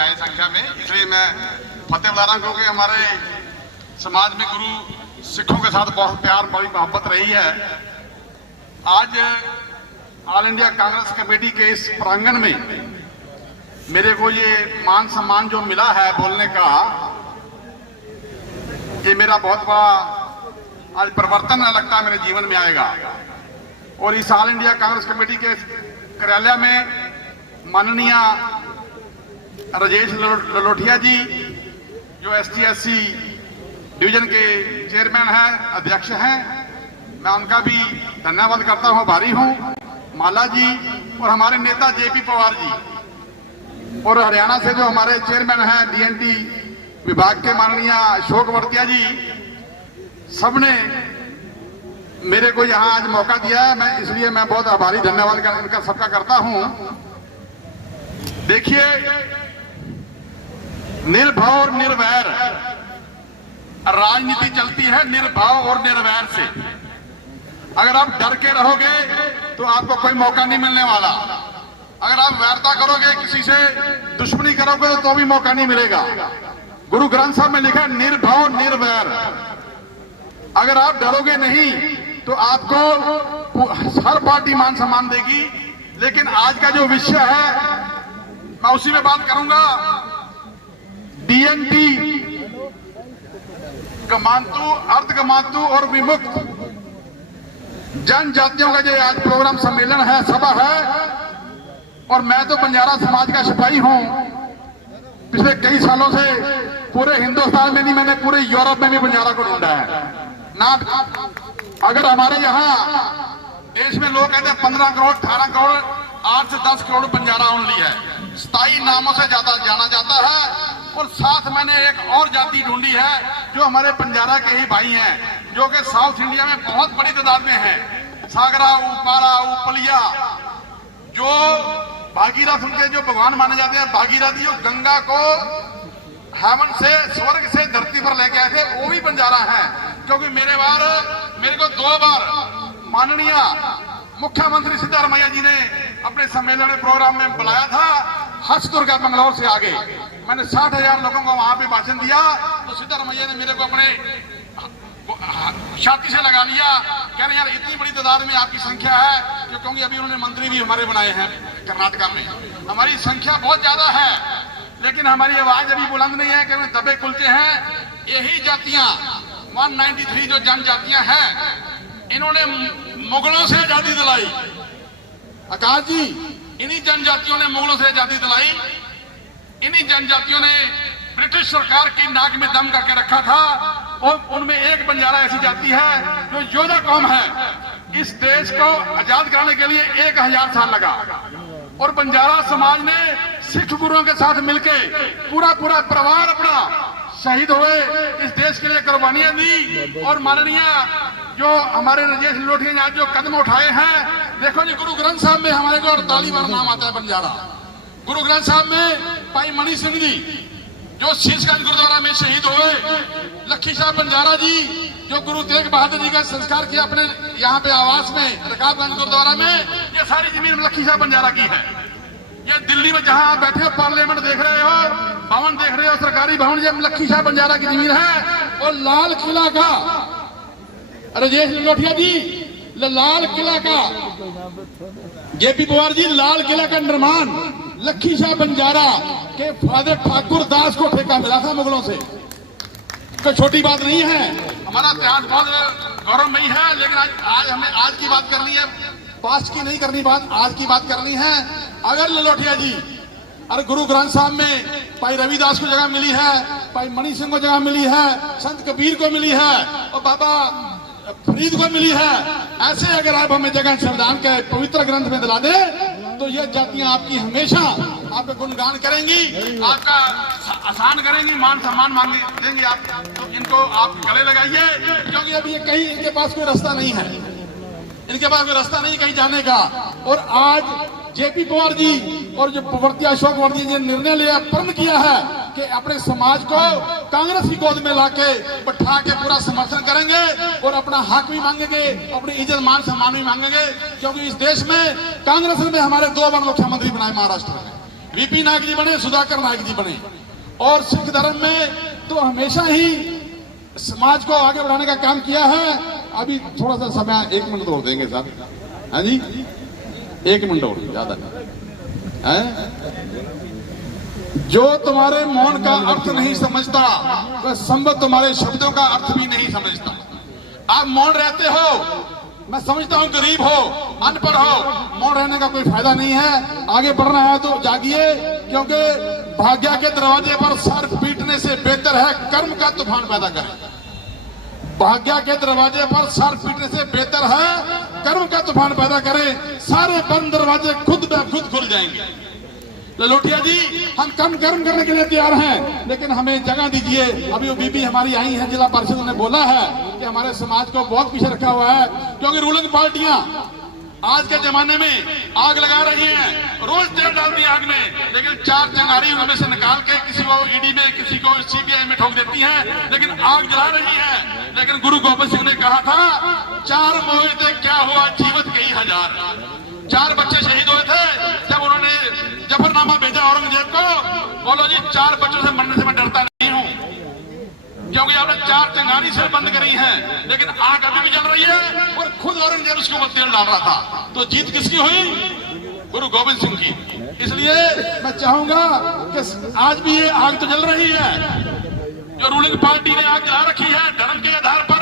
आए संख्या में, इसलिए मैं फतेह बता रहा हूँ क्योंकि हमारे समाज में गुरु सिखों के साथ बहुत प्यार, बड़ी मोहब्बत रही है। आज ऑल इंडिया कांग्रेस कमेटी के इस प्रांगण में मेरे को ये मान सम्मान जो मिला है बोलने का, ये मेरा बहुत बड़ा आज परिवर्तन लगता है मेरे जीवन में आएगा। और इस ऑल इंडिया कांग्रेस कमेटी के कार्यालय में माननीय राजेश ललोठिया जी जो ST/SC डिवीजन के चेयरमैन हैं, अध्यक्ष हैं, मैं उनका भी धन्यवाद करता हूं, आभारी हूं। माला जी और हमारे नेता JP पवार जी, और हरियाणा से जो हमारे चेयरमैन हैं DNT विभाग के माननीय अशोक वर्तिया जी, सबने मेरे को यहाँ आज मौका दिया है, मैं इसलिए मैं बहुत आभारी, धन्यवाद इनका सबका करता हूं। देखिए, निर्भाव और निर्वैर राजनीति चलती है, निर्भाव और निर्वैर से। अगर आप डर के रहोगे तो आपको कोई मौका नहीं मिलने वाला। अगर आप वैरता करोगे, किसी से दुश्मनी करोगे तो भी मौका नहीं मिलेगा। गुरु ग्रंथ साहब में लिखा है निर्भाव निर्वैर। अगर आप डरोगे नहीं तो आपको हर पार्टी मान सम्मान देगी। लेकिन आज का जो विषय है मैं उसी में बात करूंगा। DNT गमांतु, अर्धगमांतु और विमुक्त जनजातियों का जो आज प्रोग्राम सम्मेलन है, सभा है, और मैं तो बंजारा समाज का सिपाही हूं। पिछले कई सालों से पूरे हिंदुस्तान में नहीं, मैंने पूरे यूरोप में भी बंजारा को ढूंढा है ना। अगर हमारे यहाँ देश में लोग कहते हैं 15 करोड़, 18 करोड़, 8 से 10 करोड़ बंजारा ओनली है, स्थायी नामों से ज्यादा जाना जाता है। और साथ मैंने एक और जाति ढूंढी है जो हमारे बंजारा के ही भाई हैं, जो कि साउथ इंडिया में बहुत बड़ी तादाद में है। सागरा, उपारा, उपलिया, जो भागीरथ, उनके जो भगवान माने जाते हैं, भागीरथी जो गंगा को हेवन से, स्वर्ग से धरती पर लेके आए थे, वो भी बंजारा है। क्योंकि मेरे को 2 बार माननीय मुख्यमंत्री सिद्धारमैया जी ने अपने सम्मेलन प्रोग्राम में बुलाया था, हंसदुर्गा बंगलौर से आगे। मैंने 60,000 लोगों को वहां पे भाषण दिया, तो सिद्धारमैया ने मेरे को अपने छाती से लगा लिया, कह रहे यार इतनी बड़ी तादाद में आपकी संख्या है, क्योंकि अभी उन्होंने मंत्री भी हमारे बनाए हैं कर्नाटका में। हमारी संख्या बहुत ज्यादा है, लेकिन हमारी आवाज अभी बुलंद नहीं है, क्योंकि दबे खुलते हैं। यही जातियां 193 जो जनजातियां हैं, इन्होंने मुगलों से आजादी दिलाई। आकाश जी, इन्हीं जनजातियों ने मुगलों से आजादी दिलाई। इन्हीं जनजातियों ने ब्रिटिश सरकार की नाक में दम करके रखा था। और उनमें एक बंजारा ऐसी जाति है जो योद्धा कौम है। इस देश को आजाद कराने के लिए 1000 साल लगा, और बंजारा समाज ने सिख गुरुओं के साथ मिलके पूरा परिवार अपना शहीद हुए, इस देश के लिए कुर्बानियां दी। और माननीय जो हमारे राजेश ललोठिया ने आज जो कदम उठाए हैं, देखो जी, गुरु ग्रंथ साहब में हमारे को 48 बार नाम आता है बंजारा। गुरु ग्रंथ साहब में भाई मणि सिंह जी जो शीशगंज गुरुद्वारा में शहीद हुए, लखी शाह बंजारा जी जो गुरु तेग बहादुर जी का संस्कार किया अपने यहाँ पे आवास में रकाबगंज गुरुद्वारा में, ये सारी जमीन लखी शाह बंजारा की है। ये दिल्ली में जहां आप बैठे हो, पार्लियामेंट देख रहे हो, भवन देख रहे हो, सरकारी भवन, ये लखी शाह बंजारा की जमीन है। और लाल किला का राजेश ललोठिया जी, लाल किला का JP पवार जी, लाल किला का निर्माण लखी शाह बंजारा के फादर ठाकुर दास को ठेका मिला था मुगलों से। कोई छोटी बात नहीं है। हमारा इतिहास बहुत गौरवमयी है, लेकिन आज हमें आज की बात करनी है, पास्ट की नहीं करनी बात, आज की बात करनी है। अगर ललोठिया जी, अरे गुरु ग्रंथ साहब में भाई रविदास को जगह मिली है, भाई मणि सिंह को जगह मिली है, संत कबीर को मिली है, और बाबा फरीद को मिली है, ऐसे अगर आप हमें जगह संविधान के पवित्र ग्रंथ में दिला दे तो ये जातियां आपकी हमेशा आपका गुणगान करेंगी, आपका आसान करेंगी, मान सम्मान मांग देंगे आप। तो इनको आप गले लगाइए, क्योंकि अभी ये कहीं इनके पास कोई रास्ता नहीं है, इनके पास कोई रास्ता नहीं कहीं जाने का। और आज JP पवार जी और जो वर्तिया अशोक वर्तिया जी ने निर्णय लिया, प्रण किया है कि अपने समाज को कांग्रेस की गोद में लाके बैठा के पूरा समर्थन करेंगे और अपना हक भी मांगेंगे, अपनी इज्जत मान सम्मान भी मांगेंगे। क्योंकि इस देश में कांग्रेस ने हमारे 2 बार मुख्यमंत्री बनाए महाराष्ट्र में, वीपी नायक जी बने, सुधाकर नायक जी बने। और सिख धर्म में तो हमेशा ही समाज को आगे बढ़ाने का काम किया है। अभी थोड़ा सा समय 1 मिनट और देंगे साहब। हाँ जी, 1 मिनट और, ज्यादा है। जो तुम्हारे मौन का अर्थ नहीं समझता वह संभव तुम्हारे शब्दों का अर्थ भी नहीं समझता। आप मौन रहते हो, मैं समझता हूं गरीब हो, अनपढ़ हो, मौन रहने का कोई फायदा नहीं है। आगे बढ़ना है तो जागिए, क्योंकि भाग्य के दरवाजे पर सर पीटने से बेहतर है कर्म का तूफान पैदा करें। भाग्य के दरवाजे पर सर पीटने से बेहतर है कर्म का तूफान पैदा करें। सारे बंद दरवाजे खुद ब खुद खुल जाएंगे। ललोटिया जी, हम कम कर्म करने के लिए तैयार हैं, लेकिन हमें जगह दीजिए। अभी वो बीबी हमारी आई है, जिला परिषद ने बोला है कि हमारे समाज को बहुत पीछे रखा हुआ है, क्योंकि रूलिंग पार्टियां आज के जमाने में आग लगा रही हैं, रोज तेल डालती है आग में, लेकिन 4 चिंगारी उनमें से निकाल के किसी को ईडी में, किसी को सीबीआई में ठोक देती हैं, लेकिन आग जला रही है। लेकिन गुरु गोबिंद सिंह ने कहा था, 4 मोए थे क्या हुआ जीवत कई हजार। 4 बच्चे शहीद हुए थे जब उन्होंने जफरनामा भेजा औरंगजेब को। बोलो जी, 4 बच्चों से मरने से मैं डरता नहीं हूं, क्योंकि आपने 4 चिंगारी से बंद करी है, लेकिन आग अभी भी जल रही है और खुद औरंगजेब उसके ऊपर तेल डाल रहा था। तो जीत किसकी हुई? गुरु गोबिंद सिंह की। इसलिए मैं चाहूंगा कि आज भी ये आग तो जल रही है, जो रूलिंग पार्टी ने आग जला रखी है, धर्म के आधार पर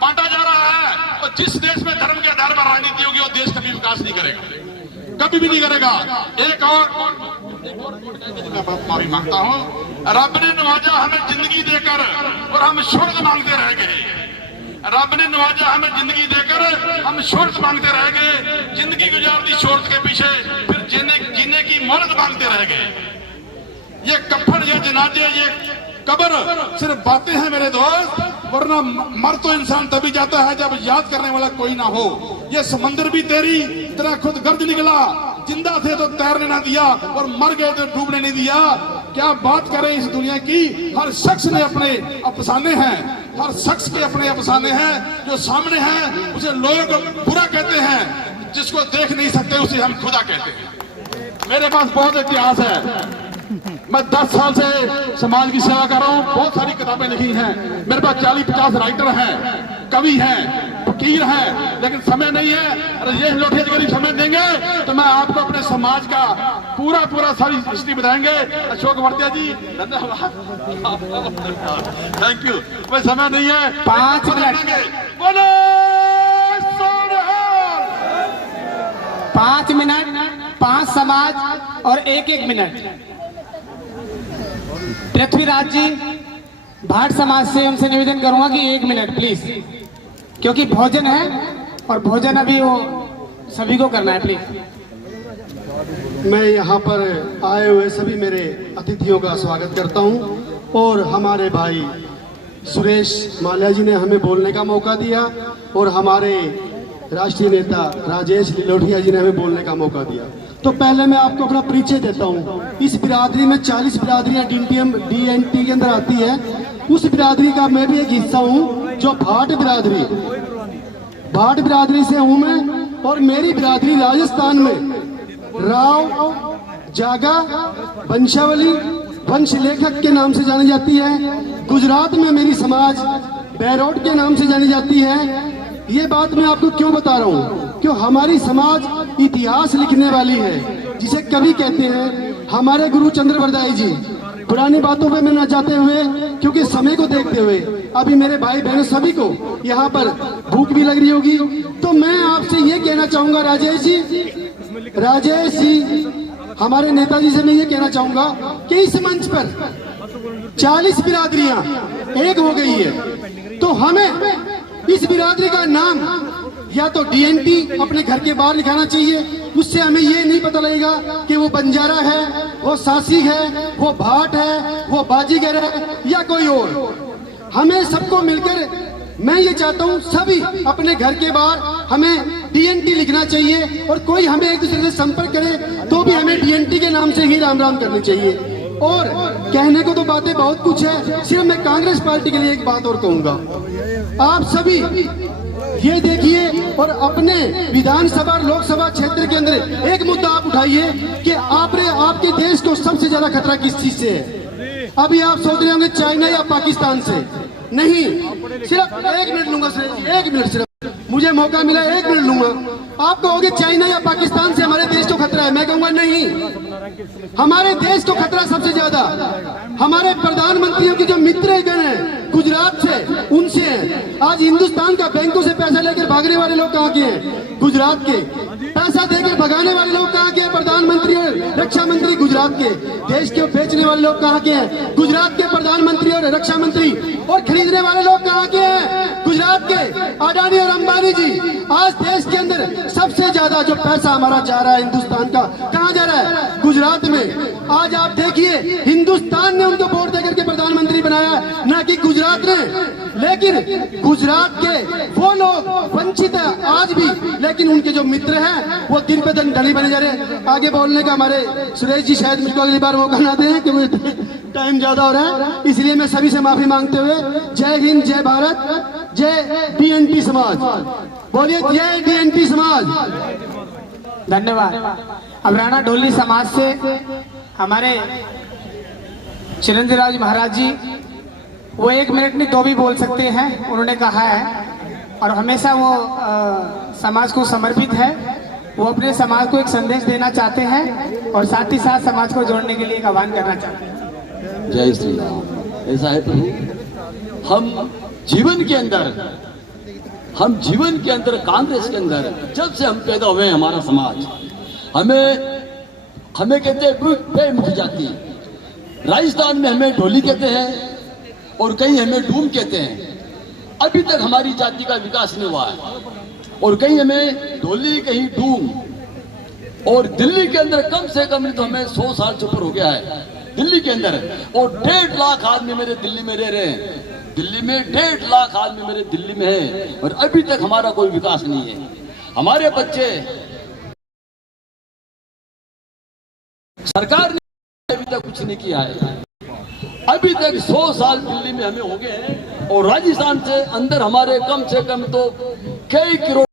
बांटा जा रहा है। और जिस देश में धर्म के आधार पर राजनीति होगी वो देश कभी विकास नहीं करेगा, कभी भी नहीं करेगा। एक और माफी मांगता हूं, रब ने नवाजा हमें जिंदगी देकर और हम शोहरत मांगते रह गए। रब ने नवाजा हमें जिंदगी देकर हम शोहरत मांगते रह गए। जिंदगी गुजार दी शोहरत के पीछे, फिर जीने की मोहलत मांगते रह गए। ये कफन, ये जनाजे, ये कब्र सिर्फ बातें हैं मेरे दोस्त, वरना मर तो इंसान तभी जाता है जब याद करने वाला कोई ना हो। ये समंदर भी तेरी तरह खुद गर्द निकला, जिंदा थे तो तैरने ना दिया और मर गए तो डूबने नहीं दिया। क्या बात करें इस दुनिया की, हर शख्स ने अपने अफसाने हैं, हर शख्स के अपने अफसाने हैं। जो सामने हैं उसे लोग बुरा कहते हैं, जिसको देख नहीं सकते उसे हम खुदा कहते हैं। मेरे पास बहुत इतिहास है, मैं 10 साल से समाज की सेवा कर रहा हूं, बहुत सारी किताबें लिखी हैं। मेरे पास 40-50 राइटर हैं, कवि हैं, फकीर हैं, लेकिन समय नहीं है। अरे ये लोटिया जी करीब समय देंगे तो मैं आपको अपने समाज का पूरा सारी हिस्ट्री बताएंगे। अशोक वर्तिया जी, धन्यवाद, थैंक यू। कोई समय नहीं है, 5 मिनट, बोलो 5 मिनट, 5 समाज और 1-1 मिनट। पृथ्वीराज जी, भाट समाज से उनसे निवेदन करूंगा कि 1 मिनट प्लीज, क्योंकि भोजन है और भोजन अभी वो सभी को करना है, प्लीज। मैं यहाँ पर आए हुए सभी मेरे अतिथियों का स्वागत करता हूँ और हमारे भाई सुरेश माल्या जी ने हमें बोलने का मौका दिया और हमारे राष्ट्रीय नेता राजेश लिलोटिया जी ने हमें बोलने का मौका दिया। तो पहले मैं आपको अपना परिचय देता हूँ। इस बिरादरी में 40 बिरादरियाँ DNT के अंदर आती है। उस बिरादरी का मैं भी एक हिस्सा हूँ, जो भाट बिरादरी से हूँ मैं। और मेरी बिरादरी राजस्थान में राव, जागा, वंशावली, वंश लेखक के नाम से जानी जाती है। गुजरात में मेरी समाज बैरोट के नाम से जानी जाती है। ये बात मैं आपको क्यों बता रहा हूँ, क्यों हमारी समाज इतिहास लिखने वाली है, जिसे कवि कहते हैं। हमारे गुरु चंद्र बरदाई जी, पुरानी बातों पे में न जाते हुए, क्योंकि समय को देखते हुए, अभी मेरे भाई बहनों सभी को यहाँ पर भूख भी लग रही होगी, तो मैं आपसे ये कहना चाहूंगा राजेश जी, हमारे नेताजी से मैं ये कहना चाहूंगा कि इस मंच पर 40 बिरादरियां एक हो गई है, तो हमें इस बिरादरी का नाम या तो DNT अपने घर के बाहर लिखाना चाहिए। उससे हमें ये नहीं पता लगेगा कि वो बंजारा है, वो सासी है, वो भाट है, वो बाजीगर है या कोई और। हमें सबको मिलकर, मैं ये चाहता हूँ सभी अपने घर के बाहर हमें DNT लिखना चाहिए, और कोई हमें एक दूसरे से संपर्क करे तो भी हमें DNT के नाम से ही राम राम करनी चाहिए। और कहने को तो बातें बहुत कुछ है, सिर्फ मैं कांग्रेस पार्टी के लिए एक बात और कहूंगा। आप सभी ये देखिए और अपने विधानसभा और लोकसभा क्षेत्र के अंदर एक मुद्दा आप उठाइए कि आपके देश को सबसे ज्यादा खतरा किस चीज से है। अभी आप सोच रहे होंगे चाइना या पाकिस्तान से, नहीं, सिर्फ 1 मिनट लूंगा सर, 1 मिनट सिर्फ मुझे मौका मिला, 1 मिनट लूंगा। आप कहोगे चाइना या पाकिस्तान से हमारे देश को खतरा है, मैं कहूंगा नहीं, हमारे देश को खतरा सबसे ज्यादा हमारे प्रधानमंत्रियों की जो मित्रगण हैं गुजरात से, उनसे है। आज हिंदुस्तान का बैंकों से पैसा लेकर भागने वाले लोग कहाँ के हैं? गुजरात के। पैसा देकर भगाने वाले लोग कहाँ के हैं? प्रधानमंत्री और रक्षा मंत्री गुजरात के। देश के बेचने वाले लोग कहाँ के हैं? गुजरात के प्रधानमंत्री और रक्षा मंत्री। और खरीदने वाले लोग कहाँ के हैं? गुजरात के अडानी और अंबानी जी। आज देश के अंदर सबसे ज्यादा जो पैसा हमारा जा रहा है हिंदुस्तान का, कहाँ जा रहा है? गुजरात में। आज आप देखिए हिंदुस्तान ने उनको वोट देकर के प्रधानमंत्री बनाया, ना कि गुजरात ने। लेकिन गुजरात के वो लोग वंचित है आज भी, लेकिन उनके जो मित्र हैं वो दिन पे दिन ढली बने जा रहे हैं। आगे बोलने का हमारे सुरेश जी शायद मुझको अगली बार मौका ना दें क्योंकि टाइम ज्यादा हो रहा है, इसलिए मैं सभी से माफी मांगते हुए जय हिंद, जय भारत, जय डीएनटी समाज। बोलिए जय डीएनटी समाज। धन्यवाद। अब राणा ढोली समाज से हमारे चिरंजीव राज महाराज जी, वो 1 मिनट नहीं 2 भी बोल सकते हैं, उन्होंने कहा है। और हमेशा वो समाज को समर्पित है, वो अपने समाज को एक संदेश देना चाहते हैं और साथ ही साथ समाज को जोड़ने के लिए एक आह्वान करना चाहते हैं। जय श्री राम। ऐसा है प्रभु, हम जीवन के अंदर कांग्रेस के अंदर जब से हम पैदा हुए हैं, हमारा समाज हमें कहते हैं बेमुख जाति। राजस्थान में हमें ढोली कहते हैं और कहीं हमें डूम कहते हैं। अभी तक हमारी जाति का विकास नहीं हुआ है, और कहीं हमें ढोली, कहीं डूम। और दिल्ली के अंदर कम से कम तो हमें 100 साल से ऊपर हो गया है दिल्ली के अंदर, और 1.5 लाख आदमी मेरे दिल्ली में रह रहे हैं। दिल्ली में 1.5 लाख आदमी मेरे दिल्ली में है, और अभी तक हमारा कोई विकास नहीं है। हमारे बच्चे, सरकार ने अभी तक कुछ नहीं किया है। अभी तक 100 साल दिल्ली में हमें हो गए हैं, और राजस्थान से अंदर हमारे कम से कम तो कई करोड़